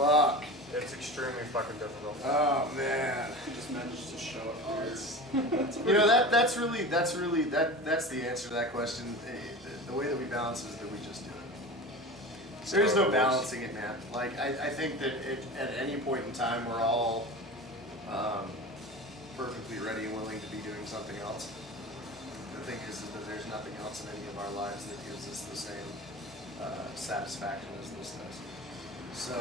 Fuck. It's extremely fucking difficult. Oh man. You just managed to show it. You know that's the answer to that question. The way that we balance is that we just do it. There's no balancing it, man. Like I think that at any point in time we're all perfectly ready and willing to be doing something else. The thing is that there's nothing else in any of our lives that gives us the same satisfaction as this does. So,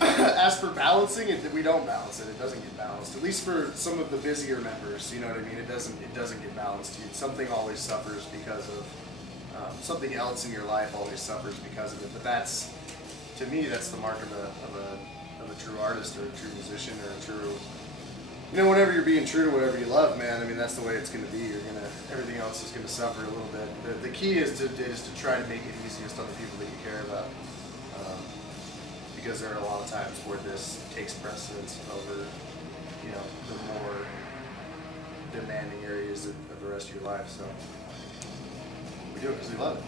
as for balancing it, we don't balance it. It doesn't get balanced. At least for some of the busier members, you know what I mean. It doesn't get balanced. Something always suffers because of something else in your life. Always suffers because of it. But that's, to me, that's the mark of a true artist or a true musician or a true. You know, whenever you're being true to whatever you love, man, I mean, that's the way it's going to be. Everything else is going to suffer a little bit. The key is to try to make it easiest on the people that you care about. Because there are a lot of times where this takes precedence over, you know, the more demanding areas of the rest of your life. So we do it because we love it.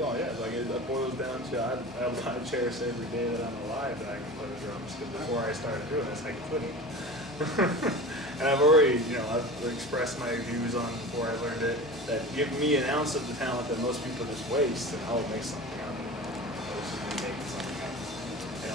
Oh yeah, like it boils down to I cherish every day that I'm alive that I can play the drums. Because before I started doing this, I couldn't. And I've already, you know, I've expressed my views on before I learned it that give me an ounce of the talent that most people just waste, and I'll make something out of it.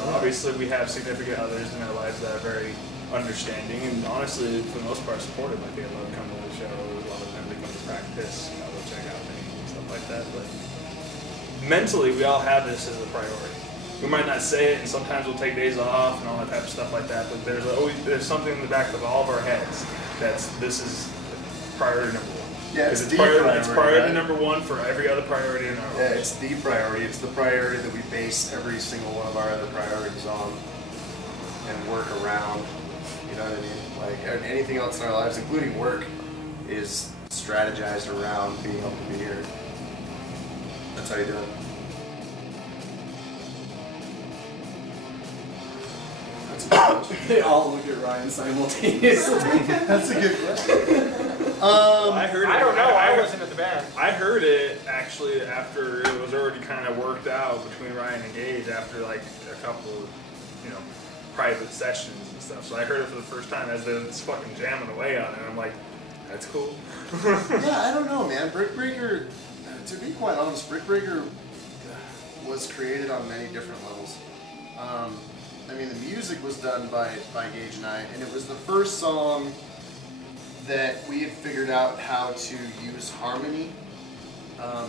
Obviously, we have significant others in our lives that are very understanding and honestly, for the most part, supportive. Like, they love coming to the shows. A lot of them they come to practice. You know, they'll check out things and stuff like that. But mentally, we all have this as a priority. We might not say it, and sometimes we'll take days off and all that type of stuff like that. But there's something in the back of all of our heads this is priority number one. Yeah, it's priority number one for every other priority in our life. Yeah, it's the priority. It's the priority that we base every single one of our other priorities on and work around. You know what I mean? Like anything else in our lives, including work, is strategized around being able to be here. That's how you do it. That's a good question. They all look at Ryan simultaneously. That's a good question. I heard it. I don't know. I wasn't in the band. I heard it actually after it was already kind of worked out between Ryan and Gage after like a couple of, you know, private sessions and stuff. So I heard it for the first time as they're just fucking jamming away on it. And I'm like, that's cool. Yeah, I don't know, man. Brick Breaker, to be quite honest, Brick Breaker was created on many different levels. I mean, the music was done by Gage and I, and it was the first song that we had figured out how to use harmony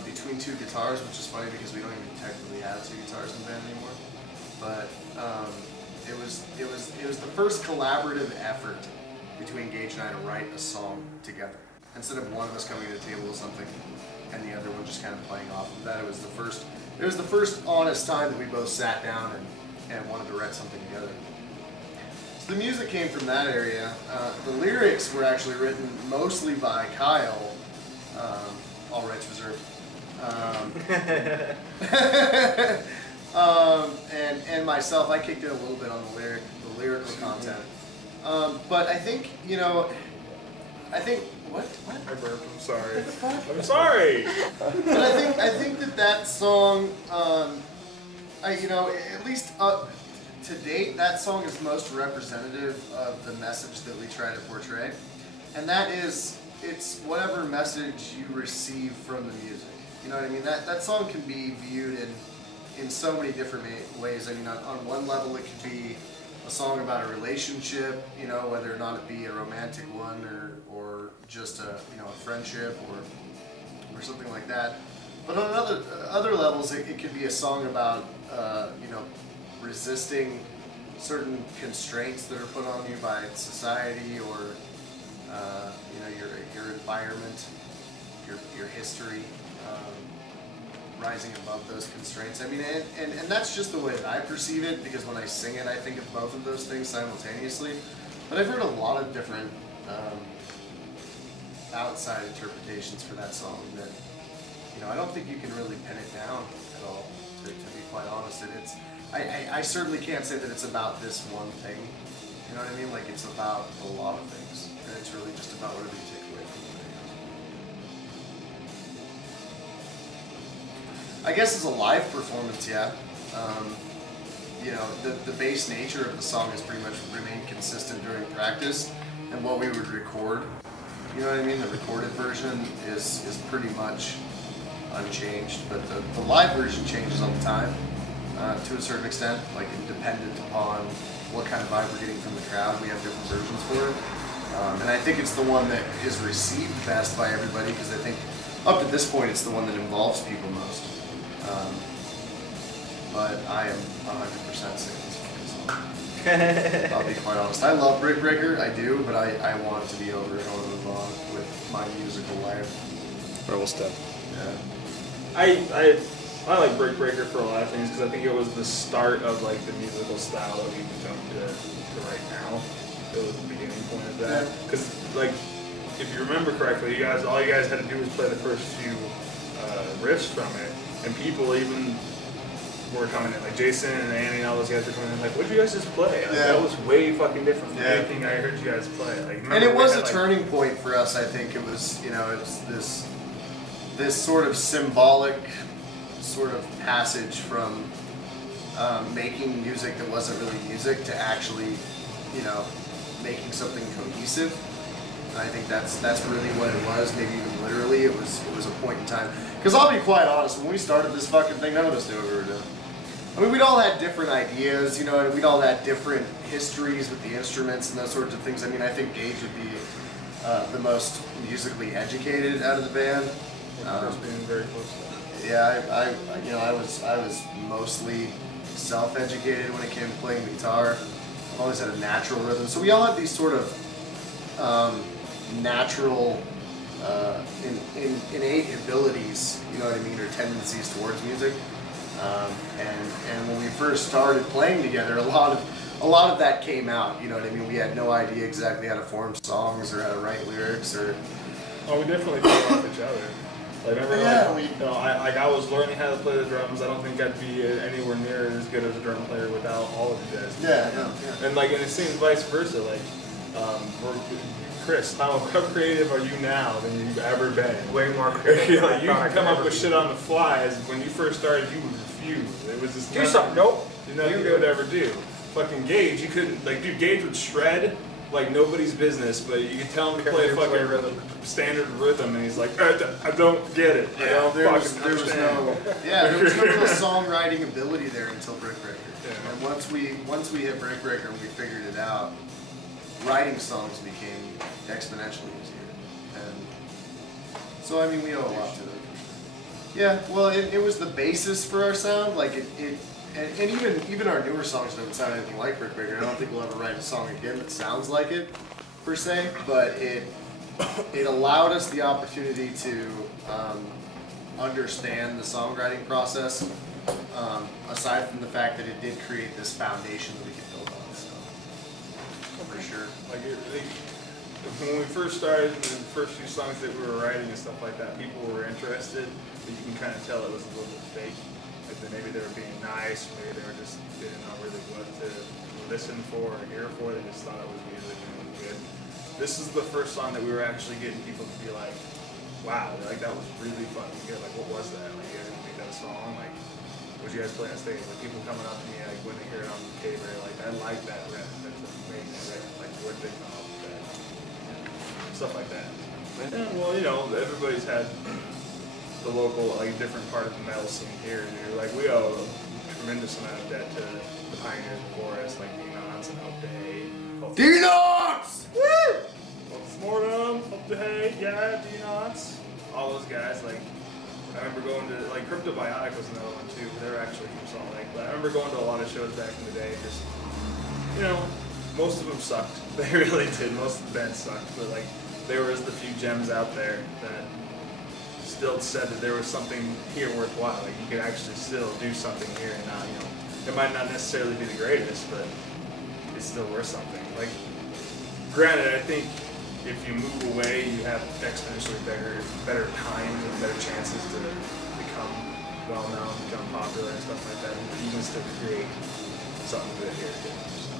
between two guitars, which is funny because we don't even technically have two guitars in the band anymore. But it was the first collaborative effort between Gage and I to write a song together. Instead of one of us coming to the table with something and the other one just kind of playing off of that, it was the first honest time that we both sat down and wanted to write something together. The music came from that area. The lyrics were actually written mostly by Kyle, all rights reserved, and myself. I kicked in a little bit on the lyrical content. But I think, you know, what? I burped. I'm sorry. I'm sorry. But I think that song, you know, at least. To date, that song is most representative of the message that we try to portray, and that is, it's whatever message you receive from the music. You know what I mean? That song can be viewed in so many different ways. I mean, on one level, it could be a song about a relationship, you know, whether or not it be a romantic one or just a friendship or something like that. But on other levels, it could be a song about you know, resisting certain constraints that are put on you by society or you know, your environment, your history, rising above those constraints. I mean, and that's just the way that I perceive it, because when I sing it, I think of both of those things simultaneously. But I've heard a lot of different outside interpretations for that song that, you know, I don't think you can really pin it down at all, to be quite honest. And I certainly can't say that it's about this one thing. You know what I mean? Like, it's about a lot of things, and it's really just about whatever you take away from it. I guess as a live performance, yeah. you know, the base nature of the song has pretty much remained consistent during practice, and what we would record, you know what I mean? The recorded version is pretty much unchanged, but the live version changes all the time to a certain extent, like dependent upon what kind of vibe we're getting from the crowd. We have different versions for it, and I think it's the one that is received best by everybody because I think up to this point it's the one that involves people most. But I am 100% sick of this fucking song. I'll be quite honest. I love Brick Breaker, I do, but I want it to be over and I want to move on with my musical life. Rebel Step. Yeah. I like Brick Breaker for a lot of things because I think it was the start of like the musical style that we've come to right now. It was the beginning point of that. Because like, if you remember correctly, all you guys had to do was play the first few riffs from it, and people even were coming in, like Jason and Annie and all those guys were coming in like, what did you guys just play? Like, that was way fucking different from anything I heard you guys play. Like, and it was a turning point for us, I think. It was, you know, it was this sort of symbolic sort of passage from making music that wasn't really music to actually, you know, making something cohesive. And I think that's really what it was. Maybe even literally, it was a point in time. Because I'll be quite honest, when we started this fucking thing, none of us knew what we were doing. I mean, we'd all had different ideas, you know, and we'd all had different histories with the instruments and those sorts of things. I mean, I think Gage would be the most musically educated out of the band. Being very close to that. Yeah, I was mostly self-educated when it came to playing the guitar. I've always had a natural rhythm, so we all had these sort of natural, innate abilities, you know what I mean, or tendencies towards music. And when we first started playing together, a lot of that came out. You know what I mean? We had no idea exactly how to form songs or how to write lyrics or. Oh, we definitely played off each other. Like, remember, yeah, I was learning how to play the drums. I don't think I'd be anywhere near as good as a drum player without all of you guys. Yeah, no, yeah. And like, and it seems vice versa. Like, Chris, how creative are you now than you've ever been? Way more creative. You can come up with shit on the fly. As when you first started, you would refuse. It was just do something. Nope. Nothing you would ever do. Fucking Gage, you couldn't, like, dude, Gage would shred like nobody's business, but you could tell him to play fucking rhythm, standard rhythm, and he's like, I don't get it. Yeah, there was no real understand. songwriting ability there until Brick Breaker. Yeah. And once we hit Brick Breaker and we figured it out, writing songs became exponentially easier. And so I mean, we owe a lot to it. Yeah, well, it was the basis for our sound. Like and even our newer songs don't sound anything like Brick Breaker. I don't think we'll ever write a song again that sounds like it, per se. But it allowed us the opportunity to understand the songwriting process. Aside from the fact that it did create this foundation that we could build on. So for sure. Like when we first started, the first few songs that we were writing and stuff like that, people were interested, but you can kind of tell it was a little bit fake. Like maybe they were being nice, maybe they were just didn't know really what to listen for or hear for. They just thought it was music and it was good. This is the first song that we were actually getting people to be like, wow, like that was really fucking good. Like what was that? Like you guys make that song? Like what you guys play on stage? Like people coming up to me like when they hear it on the tape, like I like that riff. That's amazing riff. Like where'd they come up with that? Stuff like that. And well, you know, everybody's had the local, like different part of the metal scene here. Dude. Like we owe a tremendous amount of debt to the pioneers before us, like Denox and Hope to Hay. Denox! Woo! Postmortem, Hope to Hay, yeah, Denox. All those guys, like I remember going to, like Cryptobiotic was another one too. They're actually from Salt Lake, but I remember going to a lot of shows back in the day. Just, you know, most of them sucked. They really did. Most of the bands sucked, but like there was the few gems out there that still said that there was something here worthwhile. Like you could actually still do something here and not, you know, it might not necessarily be the greatest, but it's still worth something. Like, granted, I think if you move away, you have exponentially better times and better chances to become well known, become popular and stuff like that. And you can still create something good here too. So.